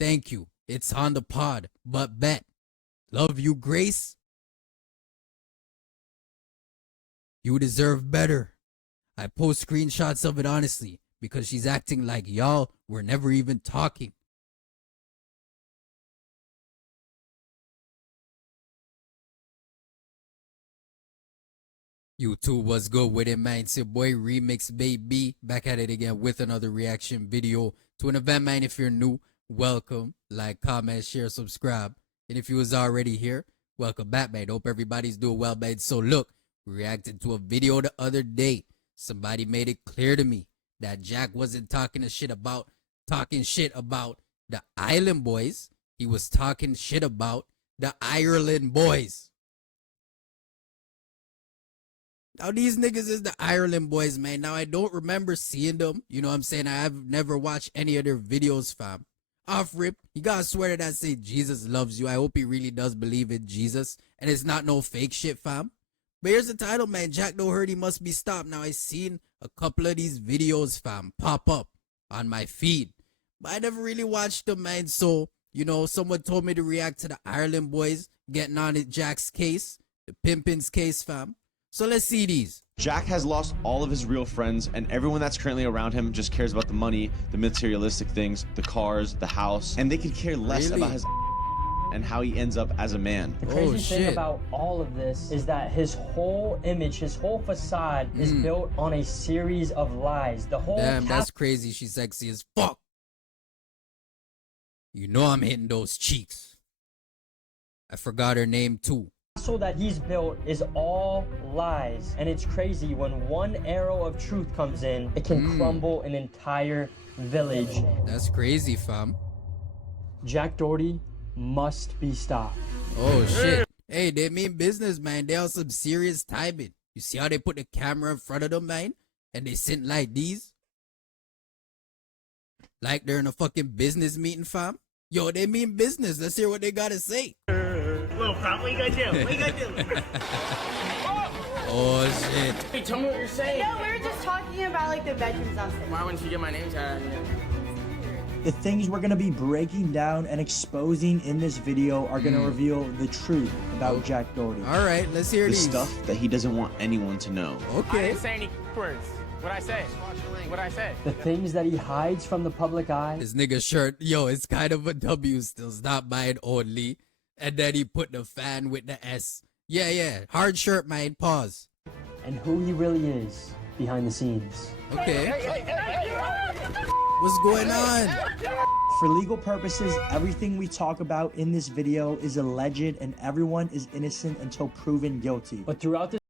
Thank you. It's on the pod, but bet. Love you, Grace. You deserve better. I post screenshots of it honestly because she's acting like y'all were never even talking. YouTube was good with it, man. It's your boy Remix Baby back at it again with another reaction video to an event, man. If you're new, welcome. Like, comment, share, subscribe. And if you was already here, welcome back, man. Hope everybody's doing well, man. So look, we reacted to a video the other day. Somebody made it clear to me that Jack wasn't talking shit about the Island Boys. He was talking shit about the Ireland Boys. Now, these niggas is the Ireland Boys, man. Now, I don't remember seeing them. You know what I'm saying? I've never watched any of their videos, fam. Off rip, you gotta swear to that say Jesus loves you. I hope he really does believe in Jesus. And it's not no fake shit, fam. But here's the title, man. Jack Doherty must be stopped. Now, I seen a couple of these videos, fam, pop up on my feed. But I never really watched them, man. So, you know, someone told me to react to the Ireland Boys getting on at Jack's case. The Pimpin's case, fam. So let's see these. Jack has lost all of his real friends, and everyone that's currently around him just cares about the money, the materialistic things, the cars, the house, and they could care less about his and how he ends up as a man. The crazy thing about all of this is that his whole image, his whole facade is built on a series of lies. The whole Damn, that's crazy. She's sexy as fuck. You know I'm hitting those cheeks. I forgot her name too. castle that he's built is all lies, and it's crazy when one arrow of truth comes in, it can crumble an entire village. That's crazy, fam. Jack Doherty must be stopped. Oh shit. Hey, they mean business, man. They on some serious timing. You see how they put the camera in front of them, man? And they sit like these? Like they're in a fucking business meeting, fam? Yo, they mean business. Let's hear what they gotta say. Little fam, what you gonna do? What you gonna do? Oh shit. Hey, tell me what you're saying. No, we were just talking about like the bedrooms downstairs. Why wouldn't you get my name tag? The things we're going to be breaking down and exposing in this video are going to reveal the truth about Jack Doherty. All right, let's hear The these. stuff that he doesn't want anyone to know. I Okay. didn't say any words. What'd I say? What'd I say? The things that he hides from the public eye. This nigga shirt, yo, it's kind of a W still. Stop mine only. And then he put the fan with the S. Yeah. Hard shirt, man. Pause. And who he really is behind the scenes. Okay. What's going on? For legal purposes, everything we talk about in this video is alleged and everyone is innocent until proven guilty. But throughout this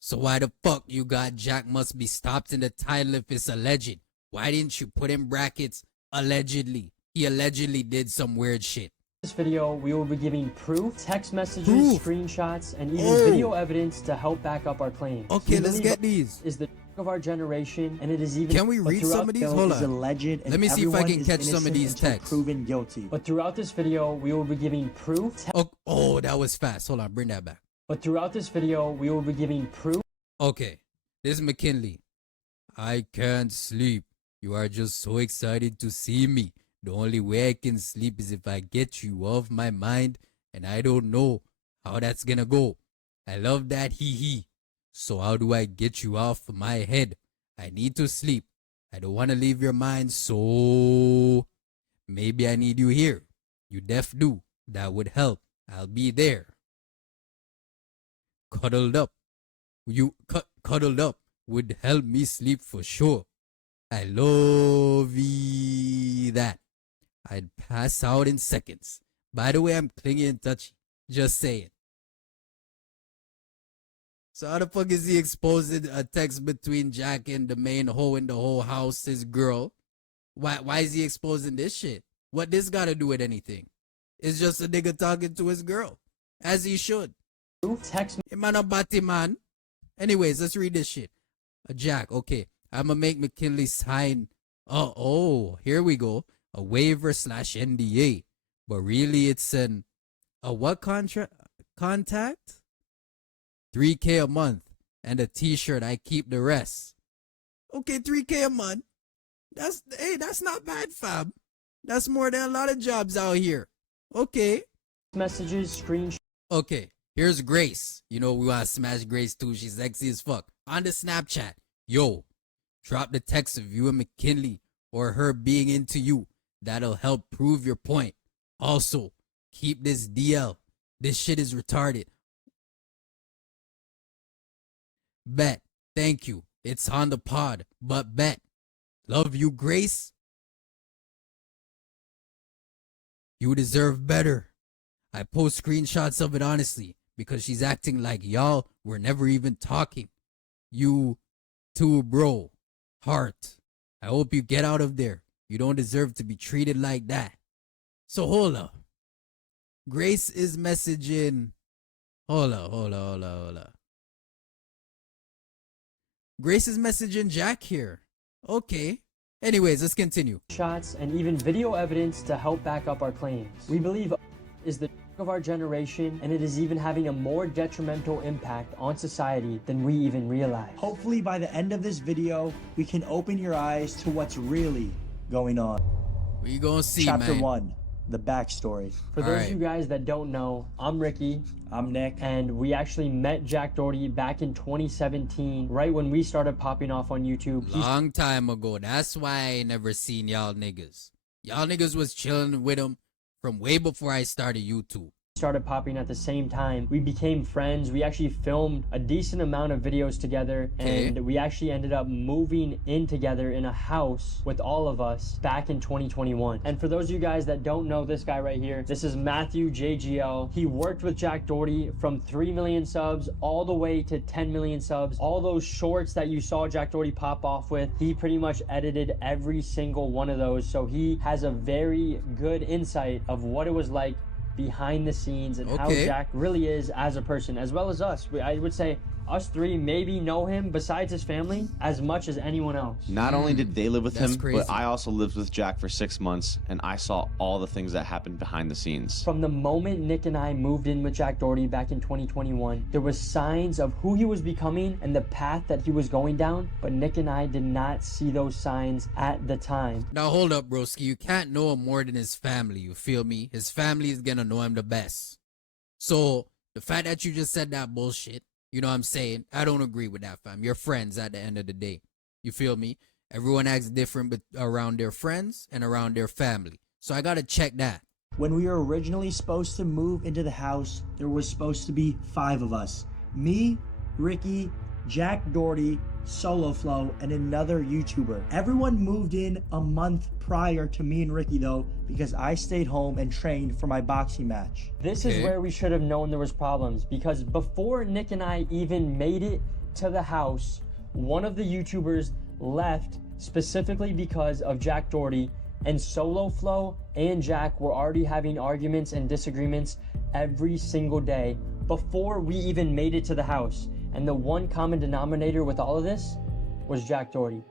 So why the fuck you got Jack must be stopped in the title if it's alleged? Why didn't you put in brackets allegedly? He allegedly did some weird shit. video, we will be giving proof, text messages, screenshots, and even video evidence to help back up our claims. Okay, let's get these. Is the of our generation, and it is even. Can we read some of these? Hold on. Alleged and let me see if I can catch some of these texts. Proven guilty. But throughout this video, we will be giving proof. Oh, that was fast. Hold on, bring that back. But throughout this video, we will be giving proof. Okay, this is McKinley. I can't sleep. You are just so excited to see me. The only way I can sleep is if I get you off my mind, and I don't know how that's gonna go. I love that hee. So how do I get you off my head? I need to sleep. I don't want to leave your mind, so maybe I need you here. You def do. That would help. I'll be there. Cuddled up. You cuddled up would help me sleep for sure. I love that. I'd pass out in seconds. By the way, I'm clingy and touchy. Just saying. So how the fuck is he exposing a text between Jack and the main hoe in the whole house, his girl? Why is he exposing this shit? What this got to do with anything? It's just a nigga talking to his girl. As he should. Text. Man a batty man. Anyways, let's read this shit. Jack, okay. I'ma make McKinley sign. Oh, here we go. A waiver / NDA. But really it's a what contact? 3K a month. And a t-shirt. I keep the rest. Okay, 3K a month. That's not bad, fam. That's more than a lot of jobs out here. Okay. messages, screenshots. Okay. Here's Grace. You know we wanna smash Grace too. She's sexy as fuck. On the Snapchat. Yo, drop the text of you and McKinley or her being into you. That'll help prove your point. Also, keep this DL. This shit is retarded. Bet. Thank you. It's on the pod, but bet. Love you, Grace. You deserve better. I post screenshots of it honestly because she's acting like y'all were never even talking. You too, bro. Heart. I hope you get out of there. You don't deserve to be treated like that. So hold up. Grace is messaging. Hold up. Grace is messaging Jack here. Okay. Anyways, let's continue. Shots and even video evidence to help back up our claims. We believe is the of our generation, and it is even having a more detrimental impact on society than we even realize. Hopefully by the end of this video, we can open your eyes to what's really going on. We gonna see, Chapter man. 1, the backstory. For those of you guys that don't know, I'm Ricky. I'm Nick. And we actually met Jack Doherty back in 2017, right when we started popping off on YouTube. Long time ago. That's why I ain't never seen y'all niggas. Y'all niggas was chilling with him from way before I started YouTube. Started popping at the same time. We became friends. We actually filmed a decent amount of videos together, and we actually ended up moving in together in a house with all of us back in 2021. And for those of you guys that don't know this guy right here, this is Matthew JGL. He worked with Jack Doherty from 3 million subs all the way to 10 million subs. All those shorts that you saw Jack Doherty pop off with, he pretty much edited every single one of those. So he has a very good insight of what it was like behind the scenes and how Jack really is as a person, as well as us. I would say us three maybe know him, besides his family, as much as anyone else. Not only did they live with him, crazy. but I also lived with Jack for 6 months, and I saw all the things that happened behind the scenes. From the moment Nick and I moved in with Jack Doherty back in 2021, there was signs of who he was becoming and the path that he was going down, but Nick and I did not see those signs at the time. Now hold up, broski. You can't know him more than his family, you feel me? His family is gonna know him the best. So the fact that you just said that bullshit, you know what I'm saying? I don't agree with that, fam. You're friends at the end of the day. You feel me? Everyone acts different but around their friends and around their family. So I gotta check that. When we were originally supposed to move into the house, there was supposed to be 5 of us. Me, Ricky, Jack Doherty, Solo Flow, and another YouTuber. Everyone moved in a month prior to me and Ricky though, because I stayed home and trained for my boxing match. This is where we should have known there was problems, because before Nick and I even made it to the house, one of the YouTubers left specifically because of Jack Doherty, and Solo Flow and Jack were already having arguments and disagreements every single day before we even made it to the house. And the one common denominator with all of this was Jack Doherty.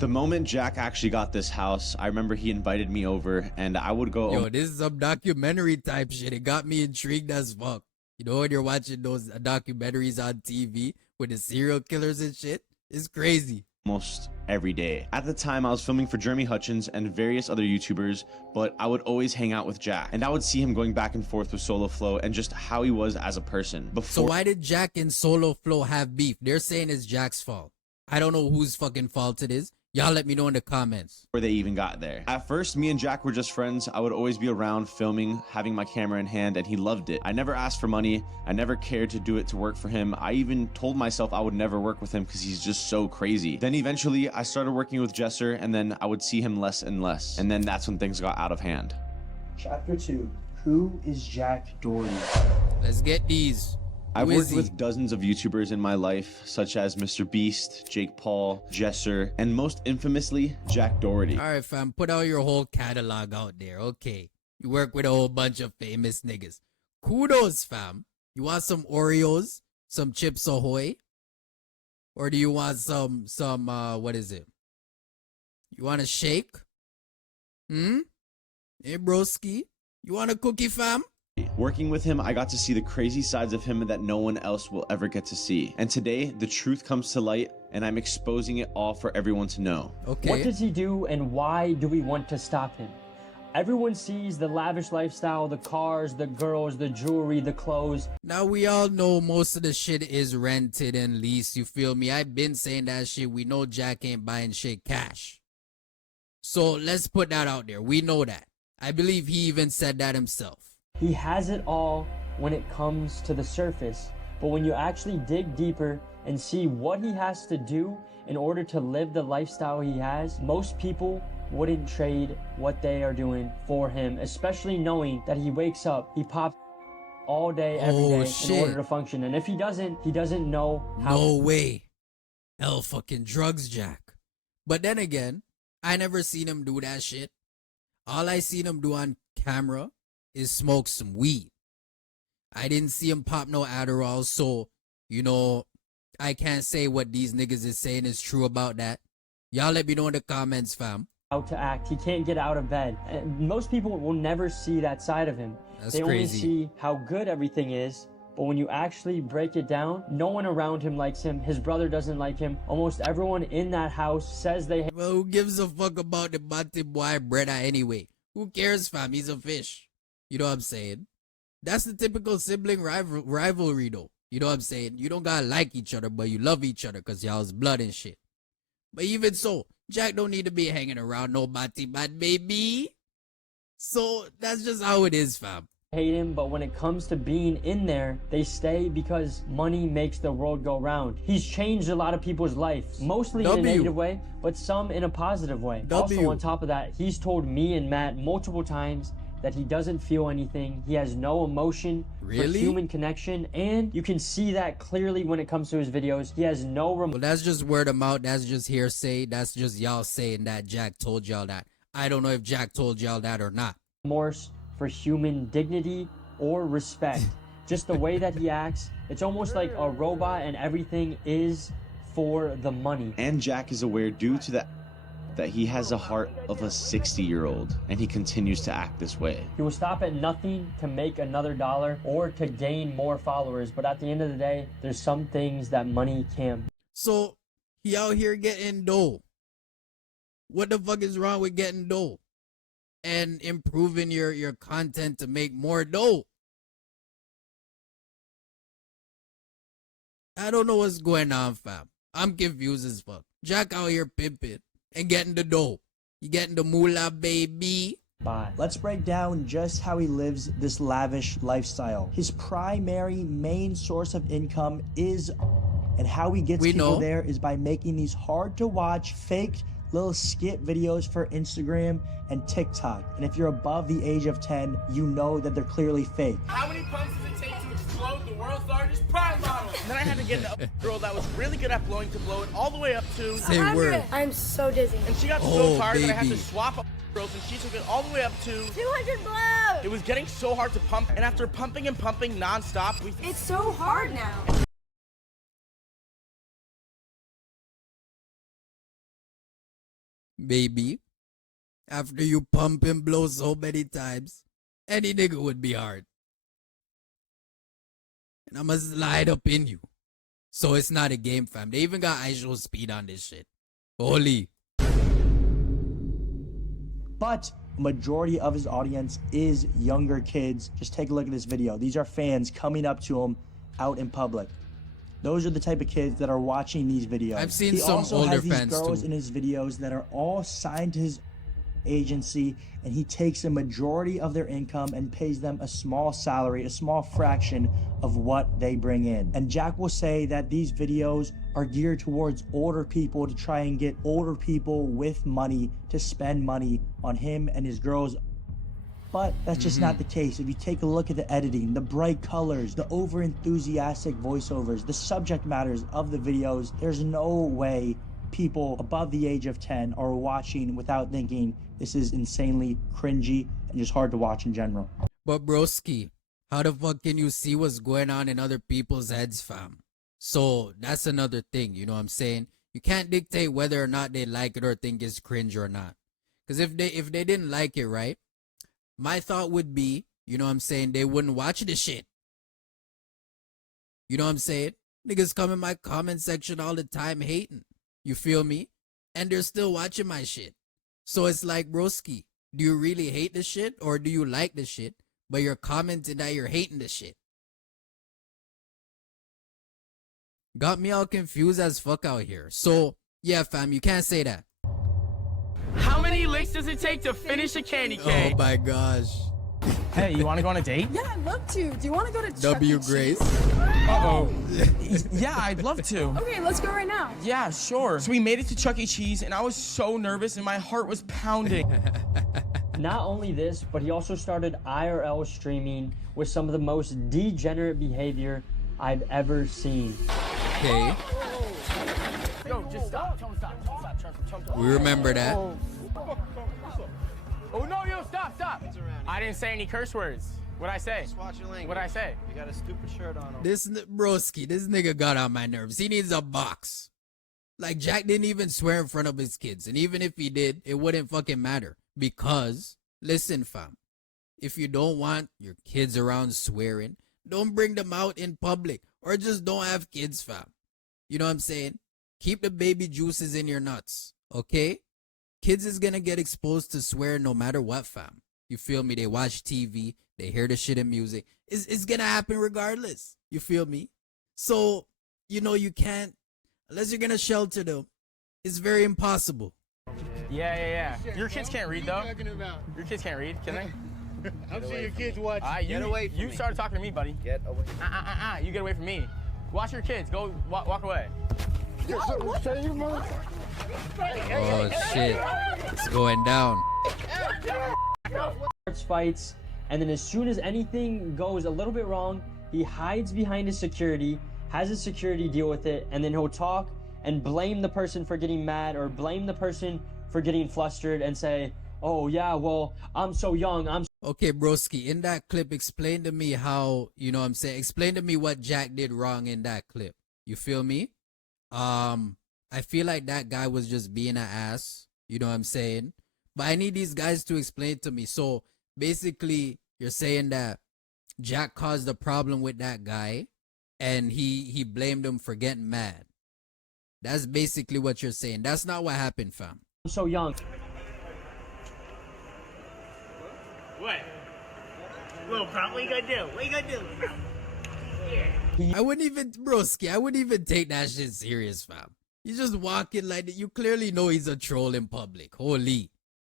The moment Jack actually got this house, I remember he invited me over, and I would go. Yo, this is some documentary type shit. It got me intrigued as fuck. You know when you're watching those documentaries on TV with the serial killers and shit? It's crazy. Almost every day. At the time, I was filming for Jeremy Hutchins and various other YouTubers, but I would always hang out with Jack, and I would see him going back and forth with Solo Flow and just how he was as a person. So why did Jack and Solo Flow have beef? They're saying it's Jack's fault. I don't know whose fucking fault it is. Y'all let me know in the comments. Before they even got there. At first, me and Jack were just friends. I would always be around filming, having my camera in hand, and he loved it. I never asked for money. I never cared to do it to work for him. I even told myself I would never work with him because he's just so crazy. Then eventually, I started working with Jesser, and then I would see him less and less. And then that's when things got out of hand. Chapter 2, who is Jack Doherty? Let's get these. I've worked with dozens of YouTubers in my life, such as Mr. Beast, Jake Paul, Jesser, and most infamously, Jack Doherty. All right, fam, put all your whole catalog out there. Okay. You work with a whole bunch of famous niggas. Kudos, fam. You want some Oreos? Some Chips Ahoy? Or do you want some what is it? You want a shake? Hey, broski. You want a cookie, fam? Working with him, I got to see the crazy sides of him that no one else will ever get to see. And today, the truth comes to light and I'm exposing it all for everyone to know. Okay. What does he do and why do we want to stop him? Everyone sees the lavish lifestyle, the cars, the girls, the jewelry, the clothes. Now we all know most of the shit is rented and leased, you feel me? I've been saying that shit. We know Jack ain't buying shit cash. So let's put that out there. We know that. I believe he even said that himself. He has it all when it comes to the surface, but when you actually dig deeper and see what he has to do in order to live the lifestyle he has, most people wouldn't trade what they are doing for him, especially knowing that he wakes up, he pops all day, every day in order to function. And if he doesn't know how. No way. Hell fucking drugs, Jack. But then again, I never seen him do that shit. All I seen him do on camera is smoke some weed. I didn't see him pop no Adderall, so, you know, I can't say what these niggas is saying is true about that. Y'all let me know in the comments, fam. How to act. He can't get out of bed. And most people will never see that side of him. That's they crazy. only see how good everything is. But when you actually break it down, no one around him likes him. His brother doesn't like him. Almost everyone in that house says they hate. Well, who gives a fuck about the Batty boy brother anyway? Who cares, fam? He's a fish. You know what I'm saying? That's the typical sibling rivalry, though. You know what I'm saying? You don't gotta like each other, but you love each other because y'all's blood and shit. But even so, Jack don't need to be hanging around no Batty bad baby. So that's just how it is, fam. Hate him, but when it comes to being in there, they stay because money makes the world go round. He's changed a lot of people's lives, mostly in a negative way, but some in a positive way. Also, on top of that, he's told me and Matt multiple times that he doesn't feel anything. He has no emotion for human connection, and you can see that clearly when it comes to his videos. He has no Well, that's just word of mouth. That's just hearsay. That's just y'all saying that Jack told y'all that. I don't know if Jack told y'all that or not. remorse for human dignity or respect. Just the way that he acts, it's almost like a robot and everything is for the money. And Jack is aware due to that he has a heart of a 60-year-old, and he continues to act this way. He will stop at nothing to make another dollar or to gain more followers, but at the end of the day, there's some things that money can't. So he out here getting dough. What the fuck is wrong with getting dough and improving your content to make more dough? I don't know what's going on, fam. I'm confused as fuck. Jack out here pimping and getting the dough. You getting the moolah, baby. Bye. Let's break down just how he lives this lavish lifestyle. His primary main source of income is, and how he gets people there is by making these hard to watch fake little skit videos for Instagram and TikTok. And if you're above the age of 10, you know that they're clearly fake. How many pumps does it take to explode the world's largest prime bottle? And then I had to get a girl that was really good at blowing to blow it all the way up to... Say word. I'm so dizzy. And she got so tired that I had to swap up girls, and she took it all the way up to... 200 blows! It was getting so hard to pump, and after pumping and pumping non-stop, we... It's so hard now. Baby, after you pump and blow so many times, any nigga would be hard. And I'ma slide up in you. So it's not a game, fam. They even got ISO speed on this shit. Holy. But majority of his audience is younger kids. Just take a look at this video. These are fans coming up to him out in public. Those are the type of kids that are watching these videos. I've seen he some also older has these fans girls too in his videos that are all signed to his agency, and he takes a majority of their income and pays them a small salary, a small fraction of what they bring in. And Jack will say that these videos are geared towards older people to try and get older people with money to spend money on him and his girls. But that's just not the case. If you take a look at the editing, the bright colors, the over-enthusiastic voiceovers, the subject matters of the videos, there's no way people above the age of 10 are watching without thinking this is insanely cringy and just hard to watch in general. But broski, how the fuck can you see what's going on in other people's heads, fam? So that's another thing, you know what I'm saying? You can't dictate whether or not they like it or think it's cringe or not. Because if they didn't like it, right? My thought would be, you know what I'm saying, they wouldn't watch the shit. You know what I'm saying? Niggas come in my comment section all the time hating. You feel me? And they're still watching my shit. So it's like, broski, do you really hate the shit or do you like the shit, but you're commenting that you're hating the shit? Got me all confused as fuck out here. So, yeah, fam, you can't say that. How many licks does it take to finish a candy cane? Oh my gosh. Hey, you want to go on a date? Yeah, I'd love to. Do you want to go to W. Chuck E. Grace. Cheese? Uh-oh. Yeah, I'd love to. Okay, let's go right now. Yeah, sure. So we made it to Chuck E. Cheese, and I was so nervous, and my heart was pounding. Not only this, but he also started IRL streaming with some of the most degenerate behavior I've ever seen. Okay. Yo, just stop. Tell him stop. We remember that. Oh no, yo, stop. I didn't say any curse words. What'd I say? Just watch your language. What'd I say? You got a stupid shirt on. This broski, this nigga got on my nerves. He needs a box. Like, Jack didn't even swear in front of his kids. And even if he did, it wouldn't fucking matter. Because, listen, fam. If you don't want your kids around swearing, don't bring them out in public. Or just don't have kids, fam. You know what I'm saying? Keep the baby juices in your nuts. Okay? Kids is gonna get exposed to swear no matter what, fam. You feel me? They watch TV. They hear the shit in music. It's gonna happen regardless. You feel me? So, you know, you can't, unless you're gonna shelter them, it's very impossible. Yeah. Your kids can't read, though. Your kids can't read, can they? I'm sure your kids watch. Get away from me. You started talking to me, buddy. Get away. You get away from me. Watch your kids. Go walk away. Oh shit. It's going down. Starts fights, and then as soon as anything goes a little bit wrong, he hides behind his security, has his security deal with it, and then he'll talk and blame the person for getting mad or blame the person for getting flustered and say, oh yeah, well, I'm so young, Okay, broski, in that clip, explain to me how, you know what I'm saying, explain to me what Jack did wrong in that clip. You feel me? I feel like that guy was just being an ass. You know what I'm saying? But I need these guys to explain to me. So basically, you're saying that Jack caused a problem with that guy and he blamed him for getting mad. That's basically what you're saying. That's not what happened, fam. I'm so young. What? Little pump, what you gonna do? What you gonna do? I wouldn't even, broski, I wouldn't even take that shit serious, fam. You just walking like that. You clearly know he's a troll in public. Holy.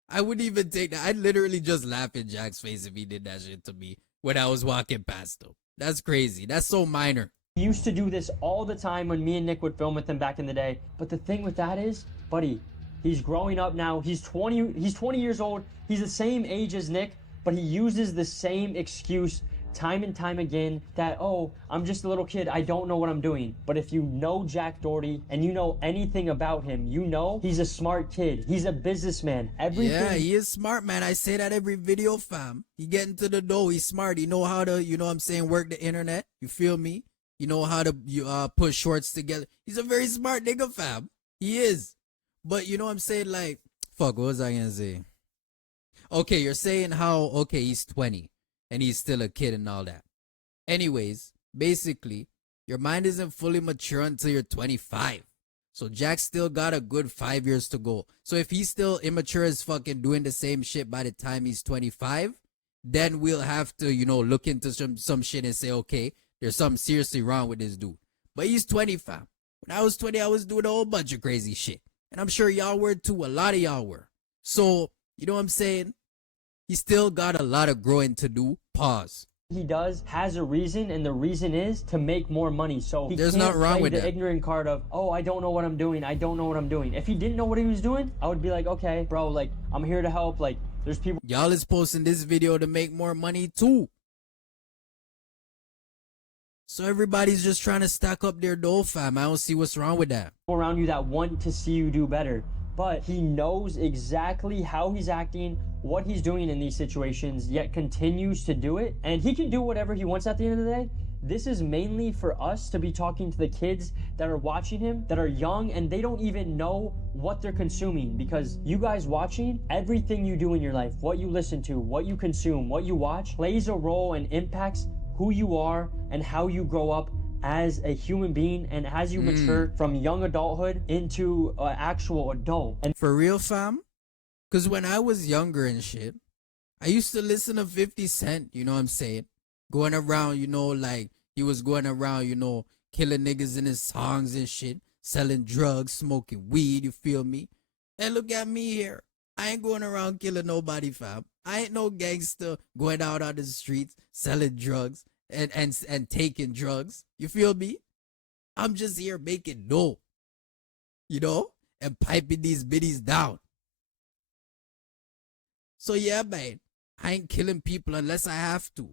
I wouldn't even take that. I'd literally just laugh in Jack's face if he did that shit to me when I was walking past him. That's crazy. That's so minor. He used to do this all the time when me and Nick would film with him back in the day. But the thing with that is, buddy, he's growing up now. He's 20 years old. He's the same age as Nick, but he uses the same excuse time and time again that, oh, I'm just a little kid, I don't know what I'm doing. But if you know Jack Doherty and you know anything about him, you know he's a smart kid. He's a businessman. Everything. Yeah, he is smart, man. I say that every video, fam. He getting to the dough. He's smart. He know how to, you know what I'm saying, work the internet. You feel me? You know how to put shorts together. He's a very smart nigga, fam. He is. But you know what I'm saying? Like, fuck, what was I gonna say? Okay, you're saying how, okay, he's 20. And he's still a kid and all that. Anyways, basically, your mind isn't fully mature until you're 25. So Jack still got a good 5 years to go. So if he's still immature as fucking doing the same shit by the time he's 25, then we'll have to, you know, look into some shit and say, okay, there's something seriously wrong with this dude. But he's 25. When I was 20, I was doing a whole bunch of crazy shit. And I'm sure y'all were too. A lot of y'all were. So, you know what I'm saying? He still got a lot of growing to do. Pause. He does has a reason, and the reason is to make more money. So he There's can't not wrong play with the that. ignorant card of, oh, I don't know what I'm doing. I don't know what I'm doing. If he didn't know what he was doing, I would be like, okay, bro, like, I'm here to help. Like, there's people Y'all is posting this video to make more money too. So everybody's just trying to stack up their dough, fam. I don't see what's wrong with that. around you that want to see you do better. But he knows exactly how he's acting, what he's doing in these situations, yet continues to do it. And he can do whatever he wants at the end of the day. This is mainly for us to be talking to the kids that are watching him, that are young, and they don't even know what they're consuming. Because you guys watching, everything you do in your life, what you listen to, what you consume, what you watch, plays a role and impacts who you are and how you grow up as a human being and as you mature from young adulthood into an actual adult. And For real, fam? Because when I was younger and shit, I used to listen to 50 Cent, you know what I'm saying? Going around, you know, like he was going around, you know, killing niggas in his songs and shit, selling drugs, smoking weed, you feel me? And look at me here. I ain't going around killing nobody, fam. I ain't no gangster going out on the streets selling drugs and taking drugs. You feel me? I'm just here making dough, you know, and piping these biddies down. So yeah, man, I ain't killing people unless I have to.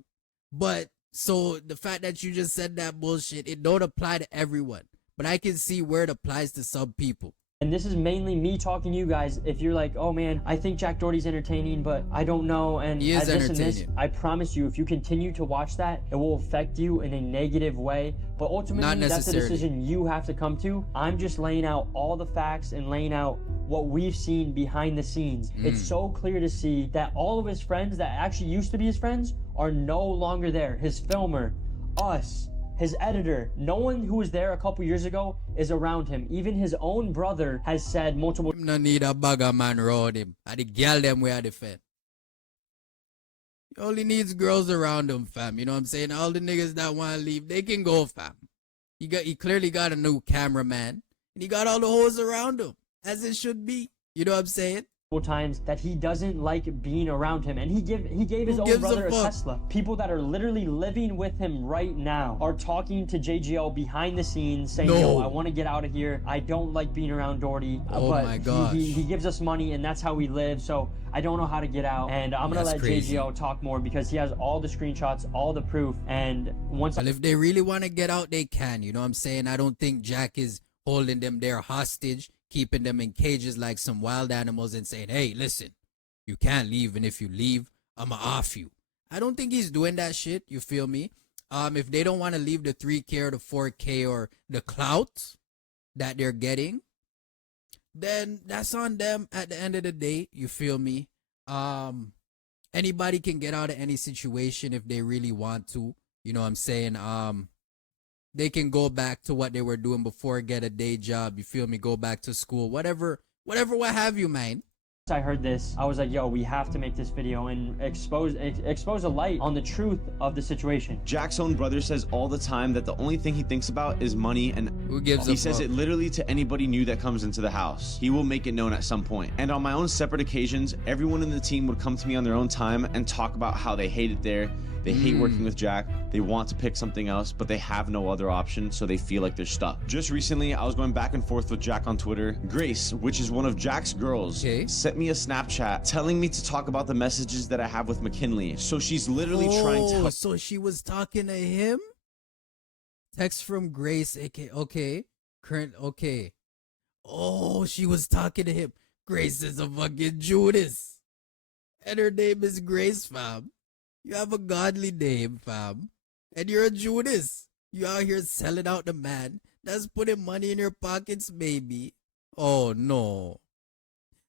But so the fact that you just said that bullshit, it don't apply to everyone. But I can see where it applies to some people. And this is mainly me talking to you guys. If you're like, oh man, I think Jack Doherty's entertaining, but I don't know, and He is this and this, entertaining. I promise you, if you continue to watch that, it will affect you in a negative way. But ultimately, Not that's a necessarily. decision you have to come to. I'm just laying out all the facts and laying out what we've seen behind the scenes. It's so clear to see that all of his friends that actually used to be his friends are no longer there. His filmer, us, his editor, no one who was there a couple years ago is around him. Even his own brother has said multiple Him no need a bagger man around him. And the girl them where they fed. He only needs girls around him, fam. You know what I'm saying? All the niggas that want to leave, they can go, fam. He clearly got a new cameraman. And he got all the hoes around him. As it should be. You know what I'm saying? times that he doesn't like being around him, and he gave his own gives a brother a fuck? Tesla. People that are literally living with him right now are talking to JGL behind the scenes saying, No. yo, I want to get out of here, I don't like being around Doherty, Oh but my gosh. he gives us money and that's how we live, so I don't know how to get out. And I'm gonna That's let crazy. JGL talk more because he has all the screenshots, all the proof, and once Well, if they really want to get out, they can. You know what I'm saying? I don't think Jack is holding them there hostage, keeping them in cages like some wild animals and saying, hey, listen, you can't leave. And if you leave, I'ma off you. I don't think he's doing that shit. You feel me? If they don't want to leave the 3K or the 4K or the clout that they're getting, then that's on them at the end of the day. You feel me? Anybody can get out of any situation if they really want to. You know what I'm saying? They can go back to what they were doing before, get a day job. You feel me? Go back to school, whatever, what have you, man. I heard this, I was like, yo, we have to make this video and expose a light on the truth of the situation. Jack's own brother says all the time that the only thing he thinks about is money, and Who gives a he says fuck? it literally to anybody new that comes into the house. He will make it known at some point. And on my own separate occasions, everyone in the team would come to me on their own time and talk about how they hate it there. They hate working with Jack. They want to pick something else, but they have no other option, so they feel like they're stuck. Just recently, I was going back and forth with Jack on Twitter. Grace, which is one of Jack's girls, sent me a Snapchat telling me to talk about the messages that I have with McKinley. So she's literally trying to... So she was talking to him? Text from Grace, okay. Current, okay. Oh, she was talking to him. Grace is a fucking Judas. And her name is Grace, fam. You have a godly name, fam. And you're a Judas. You out here selling out the man that's putting money in your pockets, baby. Oh, no.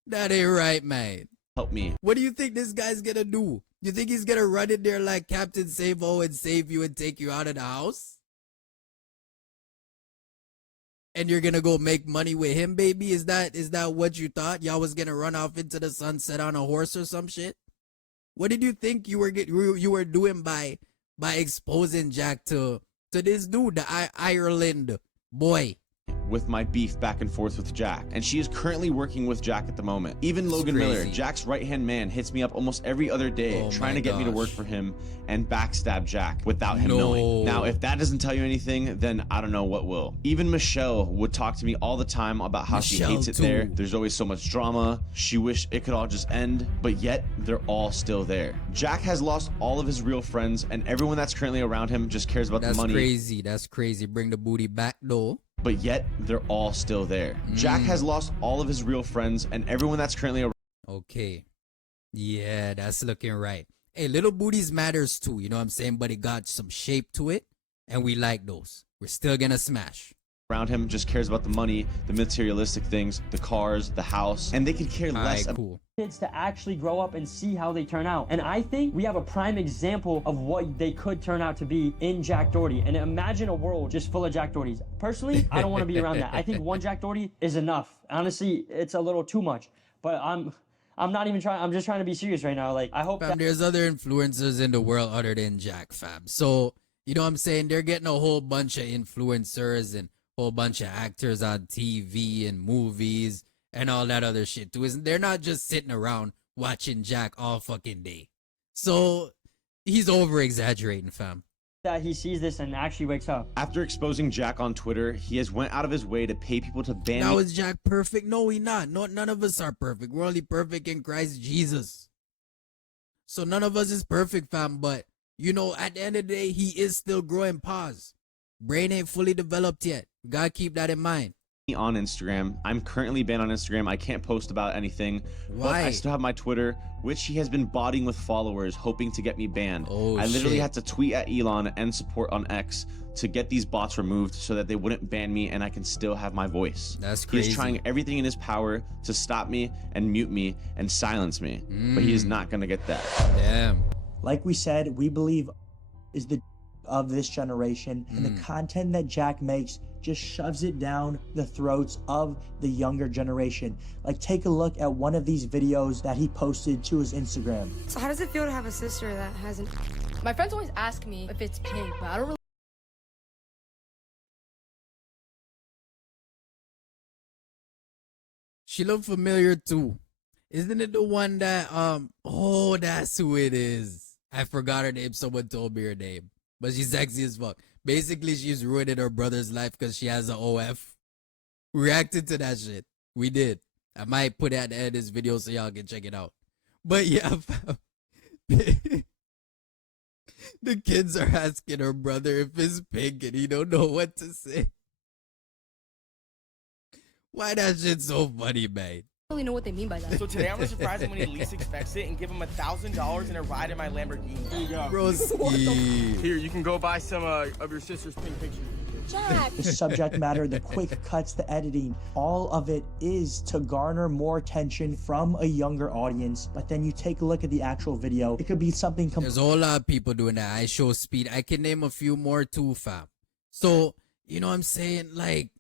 That ain't right, man. help me. What do you think this guy's gonna do? You think he's gonna run in there like Captain Save-O and save you and take you out of the house? And you're gonna go make money with him, baby? Is that what you thought? Y'all was gonna run off into the sunset on a horse or some shit? What did you think you were doing by exposing Jack to this dude, the Ireland boy? With my beef back and forth with Jack, and she is currently working with Jack at the moment. Even Logan Miller, crazy. Jack's right-hand man, hits me up almost every other day Oh trying my to get me to work gosh. for him and backstab Jack without him No. knowing. Now, if that doesn't tell you anything, then I don't know what will. Even Michelle would talk to me all the time about how she Michelle, hates it too. there. There's always so much drama. She wished it could all just end, but yet they're all still there. Jack has lost all of his real friends, and everyone that's currently around him just cares about That's the money. crazy. That's crazy. Bring the booty back though. But yet they're all still there. Jack has lost all of his real friends, and everyone that's currently around. Okay. Yeah, that's looking right. Hey, little booties matters too, you know what I'm saying? But it got some shape to it, and we like those. We're still gonna smash. around him just cares about the money, the materialistic things, the cars, the house, and they could care less about Cool. Kids to actually grow up and see how they turn out. And I think we have a prime example of what they could turn out to be in Jack Doherty. And imagine a world just full of Jack Dohertys. Personally, I don't want to be around that. I think one Jack Doherty is enough. Honestly, it's a little too much. But I'm not even trying. I'm just trying to be serious right now. Like, I hope Fam, there's other influencers in the world other than Jack, fam. So, you know what I'm saying? They're getting a whole bunch of influencers and a whole bunch of actors on TV and movies and all that other shit too. They're not just sitting around watching Jack all fucking day. So, he's over exaggerating, fam. that he sees this and actually wakes up. After exposing Jack on Twitter, he has went out of his way to pay people to ban Now me. is Jack perfect? No, he not. No, none of us are perfect. We're only perfect in Christ Jesus. So none of us is perfect, fam. But, you know, at the end of the day, he is still growing paws. Brain ain't fully developed yet. Gotta keep that in mind. On Instagram. I'm currently banned on Instagram. I can't post about anything. But Why? I still have my Twitter, which he has been botting with followers, hoping to get me banned. Oh, I literally shit. had to tweet at Elon and support on X to get these bots removed so that they wouldn't ban me and I can still have my voice. That's crazy. He's trying everything in his power to stop me and mute me and silence me, but he is not gonna get that. Damn. Like we said, we believe is the of this generation, and the content that Jack makes just shoves it down the throats of the younger generation. Like, take a look at one of these videos that he posted to his Instagram. So how does it feel to have a sister that hasn't? My friends always ask me if it's pink, but I don't really. She looked familiar too. Isn't it the one that oh, that's who it is. I forgot her name. Someone told me her name. But she's sexy as fuck. Basically, she's ruining her brother's life because she has an OF. We reacted to that shit. We did. I might put it at the end of this video so y'all can check it out. But yeah, fam. The kids are asking her brother if it's pink and he don't know what to say. Why that shit so funny, man? Really know what they mean by that. So today I'm gonna surprise him when he least expects it and give him $1,000 and a ride in my Lamborghini. Here you go. Broski. Here, you can go buy some of your sister's pink pictures. Jack. The subject matter, the quick cuts, the editing, all of it is to garner more attention from a younger audience. But then you take a look at the actual video, it could be something There's a whole lot of people doing that. I show speed. I can name a few more too, fam. So, you know what I'm saying? Like,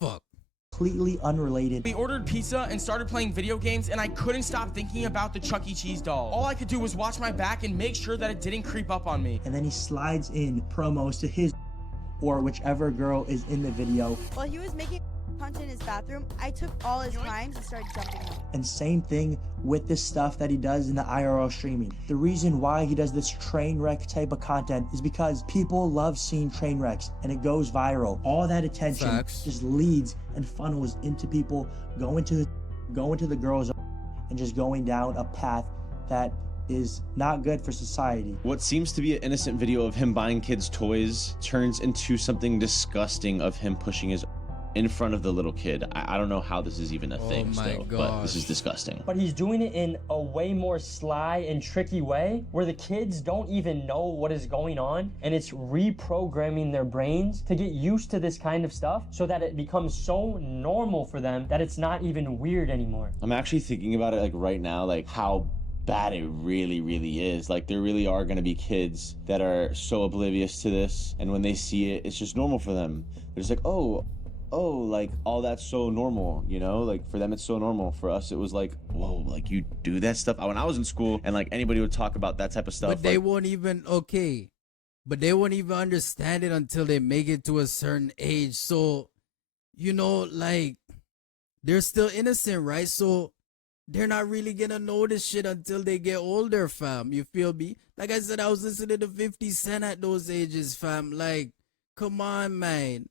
fuck. completely unrelated. We ordered pizza and started playing video games, and I couldn't stop thinking about the Chuck E. Cheese doll. All I could do was watch my back and make sure that it didn't creep up on me. And then he slides in promos to his or whichever girl is in the video. While he was making content in his bathroom, I took all his crimes and started jumping them. And same thing with this stuff that he does in the IRL streaming. The reason why he does this train wreck type of content is because people love seeing train wrecks and it goes viral. All that attention Facts. just leads and funnels into people going to the girls and just going down a path that is not good for society. What seems to be an innocent video of him buying kids toys turns into something disgusting of him pushing his in front of the little kid. I don't know how this is even a thing my still, but this is disgusting. But he's doing it in a way more sly and tricky way where the kids don't even know what is going on, and it's reprogramming their brains to get used to this kind of stuff so that it becomes so normal for them that it's not even weird anymore. I'm actually thinking about it like right now, like how bad it really is. Like there really are gonna be kids that are so oblivious to this, and when they see it, it's just normal for them. They're just like, oh, like all that's so normal, you know? Like for them it's so normal. For us it was like, whoa, like you do that stuff. When I was in school and like anybody would talk about that type of stuff, But they like, won't even, okay. But they won't even understand it until they make it to a certain age. So, you know, like, they're still innocent, right? So, they're not really gonna know this shit until they get older, fam. You feel me? Like I said, I was listening to 50 Cent at those ages, fam. Like, come on, man.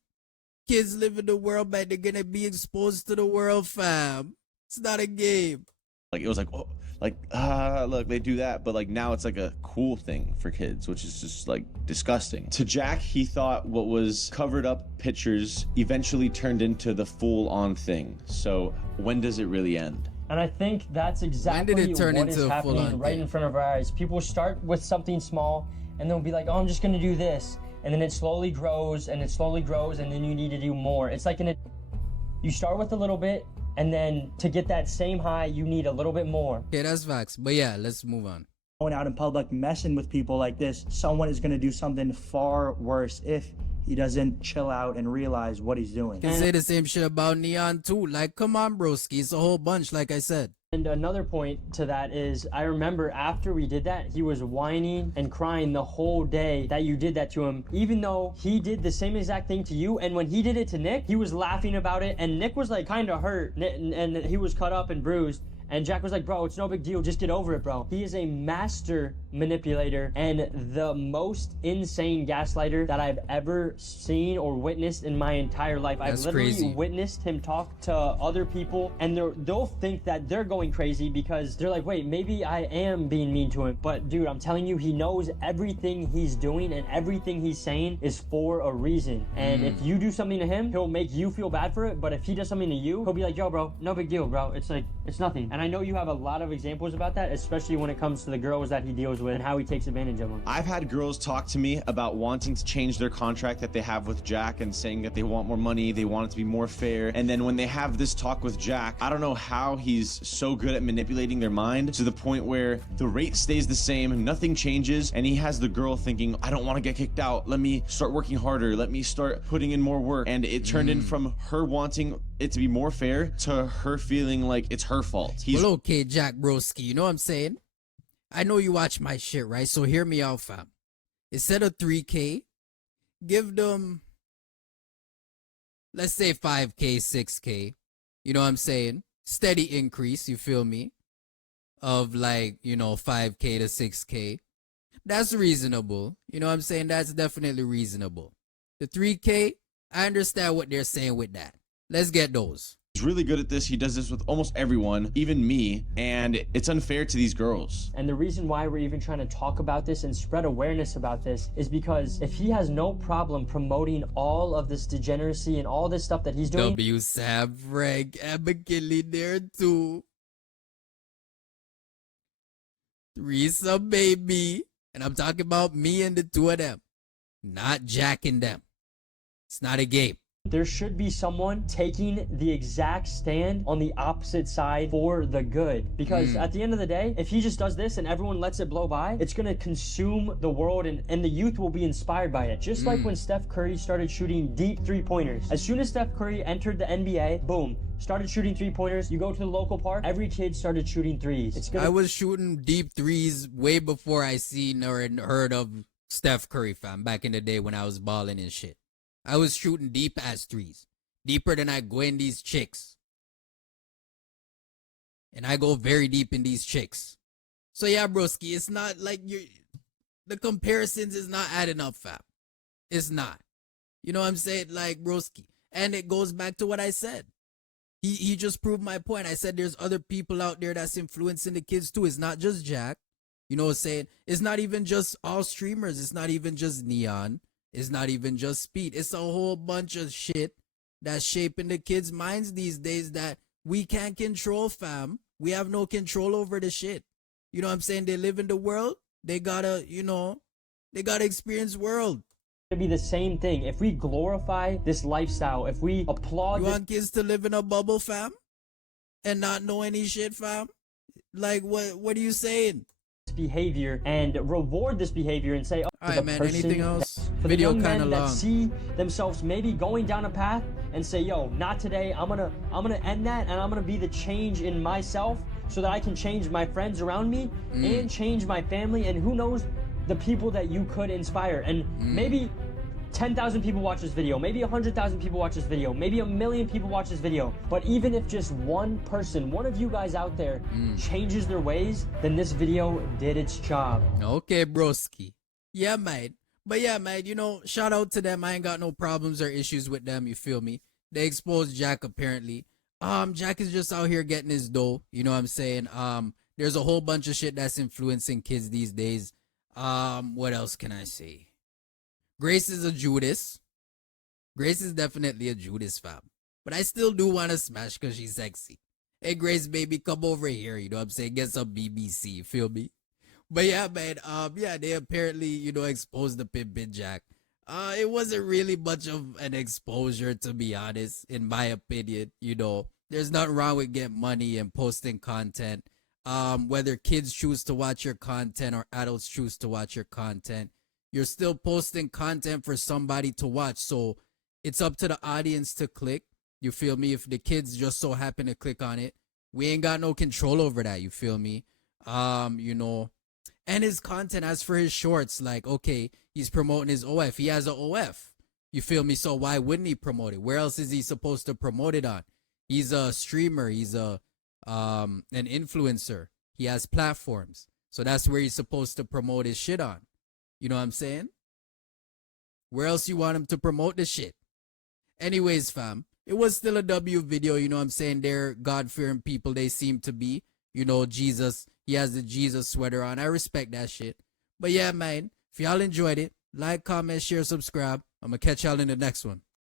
Kids live in the world, man. They're gonna be exposed to the world, fam. It's not a game. like it was like, oh, like look, they do that, but like now it's like a cool thing for kids, which is just like disgusting. To Jack, he thought what was covered up pictures eventually turned into the full-on thing. So when does it really end? And I think that's exactly did it turn what is into a full-on happening right thing? in front of our eyes. People start with something small and they'll be like, oh, I'm just gonna do this. and then it slowly grows and it slowly grows, and then you need to do more. It's like you start with a little bit, and then to get that same high, you need a little bit more. Okay, that's facts. But yeah, let's move on. Going out in public, messing with people like this, someone is going to do something far worse if he doesn't chill out and realize what he's doing. Can say the same shit about Neon too. Like, come on, broski. It's a whole bunch, like I said. And another point to that is, I remember after we did that, he was whining and crying the whole day that you did that to him, even though he did the same exact thing to you. And when he did it to Nick, he was laughing about it, and Nick was like kind of hurt, and he was cut up and bruised. And Jack was like, bro, it's no big deal. Just get over it, bro. He is a master manipulator and the most insane gaslighter that I've ever seen or witnessed in my entire life. That's I've literally crazy. witnessed him talk to other people, and they'll think that they're going crazy because they're like, wait, maybe I am being mean to him. But dude, I'm telling you, he knows everything he's doing and everything he's saying is for a reason. And if you do something to him, he'll make you feel bad for it. But if he does something to you, he'll be like, yo, bro, no big deal, bro. It's like, it's nothing. And I know you have a lot of examples about that, especially when it comes to the girls that he deals with and how he takes advantage of them. I've had girls talk to me about wanting to change their contract that they have with Jack and saying that they want more money, they want it to be more fair. And then when they have this talk with Jack, I don't know how he's so good at manipulating their mind to the point where the rate stays the same, nothing changes, and he has the girl thinking, I don't want to get kicked out. Let me start working harder. Let me start putting in more work. And it turned in from her wanting it to be more fair to her feeling like it's her fault. Well, okay, Jack Broski, you know what I'm saying? I know you watch my shit, right? So hear me out, fam. Instead of 3K, give them, let's say 5K, 6K. You know what I'm saying? Steady increase, you feel me? Of like, 5K to 6K. That's reasonable. You know what I'm saying? That's definitely reasonable. The 3K, I understand what they're saying with that. Let's get those. He's really good at this. He does this with almost everyone, even me, and it's unfair to these girls. And the reason why we're even trying to talk about this and spread awareness about this is because if he has no problem promoting all of this degeneracy and all this stuff that he's doing. W. Sam, Frank, and McKinley there too. Threesome, baby. And I'm talking about me and the two of them. Not Jack and them. It's not a game. There should be someone taking the exact stand on the opposite side for the good. Because at the end of the day, if he just does this and everyone lets it blow by, it's going to consume the world, and the youth will be inspired by it. Just like when Steph Curry started shooting deep three-pointers. As soon as Steph Curry entered the NBA, boom, started shooting three-pointers. You go to the local park, every kid started shooting threes. I was shooting deep threes way before I seen or heard of Steph Curry, fam, back in the day when I was balling and shit. I was shooting deep ass threes. Deeper than I go in these chicks. And I go very deep in these chicks. So yeah, broski, it's not like the comparisons is not adding up, fam. It's not. You know what I'm saying? Like, broski. And it goes back to what I said. He just proved my point. I said there's other people out there that's influencing the kids too. It's not just Jack. You know what I'm saying? It's not even just all streamers. It's not even just Neon. It's not even just Speed. It's a whole bunch of shit that's shaping the kids' minds these days that we can't control, fam. We have no control over the shit. You know what I'm saying? They live in the world. They gotta, they gotta experience world. To be the same thing. If we glorify this lifestyle, if we applaud. You want kids to live in a bubble, fam? And not know any shit, fam? Like, what are you saying? Behavior and reward this behavior and say, oh, all right, man, anything else? Video kind of long. That see themselves maybe going down a path and say, yo, not today. I'm gonna end that, and I'm gonna be the change in myself so that I can change my friends around me and change my family, and who knows, the people that you could inspire. And maybe 10,000 people watch this video, maybe 100,000 people watch this video, maybe 1 million people watch this video. But even if just one person, one of you guys out there changes their ways, then this video did its job. Okay, broski. Yeah, mate. But yeah, mate, shout out to them. I ain't got no problems or issues with them, you feel me? They exposed Jack apparently. Jack is just out here getting his dough, you know what I'm saying? There's a whole bunch of shit that's influencing kids these days. What else can I say? Grace is a Judas. Grace is definitely a Judas, fam. But I still do want to smash because she's sexy. Hey, Grace, baby, come over here. You know what I'm saying? Get some BBC. You feel me? But yeah, man. Yeah, they apparently, exposed the Pimpin' Jack. It wasn't really much of an exposure, to be honest, in my opinion. You know, there's nothing wrong with getting money and posting content. Whether kids choose to watch your content or adults choose to watch your content, you're still posting content for somebody to watch. So it's up to the audience to click. You feel me? If the kids just so happen to click on it, we ain't got no control over that. You feel me? You know, and his content, as for his shorts, like, okay, he's promoting his OF. He has a OF. You feel me? So why wouldn't he promote it? Where else is he supposed to promote it on? He's a streamer. He's an influencer. He has platforms. So that's where he's supposed to promote his shit on. You know what I'm saying? Where else you want him to promote the shit? Anyways, fam, it was still a W video. You know what I'm saying? They're God-fearing people. They seem to be. You know, Jesus. He has the Jesus sweater on. I respect that shit. But yeah, man, if y'all enjoyed it, like, comment, share, subscribe. I'm going to catch y'all in the next one.